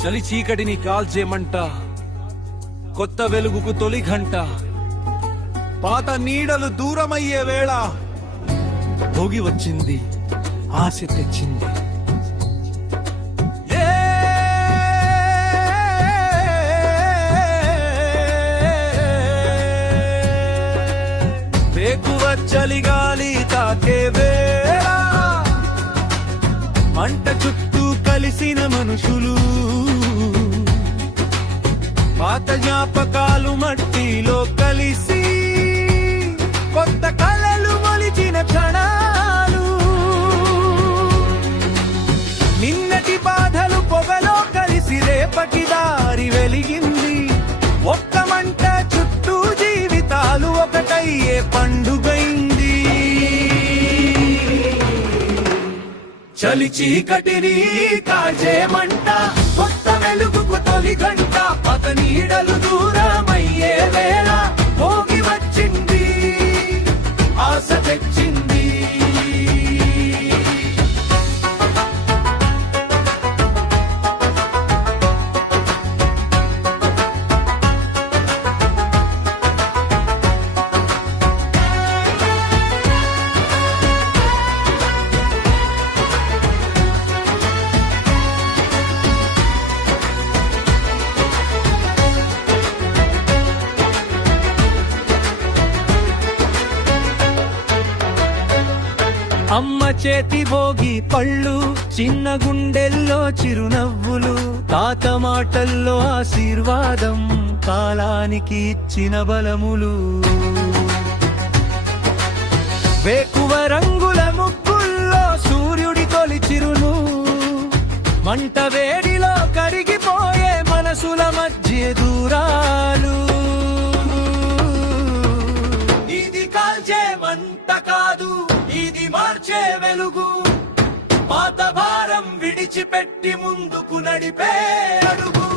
చలి చీకటిని కాల్చేమంట, కొత్త వెలుగుకు తొలి గంట, పాత నీడలు దూరమయ్యే వేళ భోగి వచ్చింది, ఆశ తెచ్చింది. వేకువ చలిగాలి తాకే వేళ, మంట చుట్టూ కలిసిన మనుషులు, పాత జ్ఞాపకాలు మట్టిలో కలిసి కొత్త కలలు మొలిచిన క్షణాలు. నిన్నటి బాధలు పొగలో కలిసి రేపటి దారి వెలిగింది. ఒక్క మంట చుట్టూ జీవితాలు ఒకటయ్యే పండుగైంది. చలి చీకటిని కాల్చేమంట, కొత్త వెలుగుకు తొలి గంట, పత నీడలు దూరమయ్యే వేళ భోగి వచ్చింది, ఆశ తెచ్చింది. అమ్మ చేతి భోగి పళ్ళు, చిన్న గుండెల్లో చిరునవ్వులు, తాత మాటల్లో ఆశీర్వాదం, కాలానికి ఇచ్చిన బలములు. వేకువ రంగుల ముగ్గుల్లో సూర్యుడి తొలి చిరును, మంట వేడిలో కరిగిపోయే మనసుల మధ్య దూరాలు. ఇది కాల్చే మంట కాదు, ఇది మార్చే వెలుగు, పాత భారం విడిచిపెట్టి ముందుకు నడిపే అడుగు.